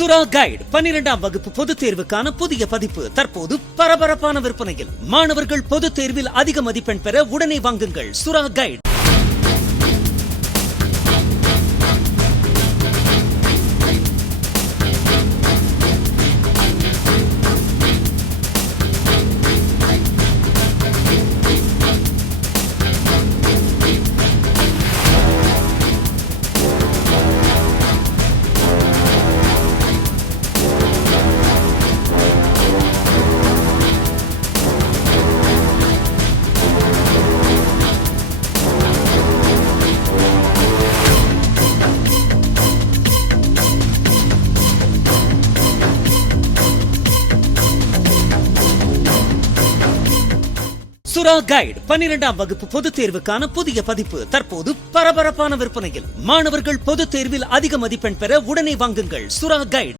சுறா கைடு 12ஆம் வகுப்பு பொதுத் தேர்வுக்கான புதிய பதிப்பு தற்போது பரபரப்பான விற்பனையில். மாணவர்கள் பொதுத் தேர்வில் அதிக மதிப்பெண் பெற உடனே வாங்குங்கள் சுறா கைடு. சுறா கைடு 12ஆம் வகுப்பு பொதுத் தேர்வுக்கான புதிய பதிப்பு தற்போது பரபரப்பான விற்பனையில். மாணவர்கள் பொதுத் தேர்வில் அதிக மதிப்பெண் பெற உடனே வாங்குங்கள் சுறா கைடு.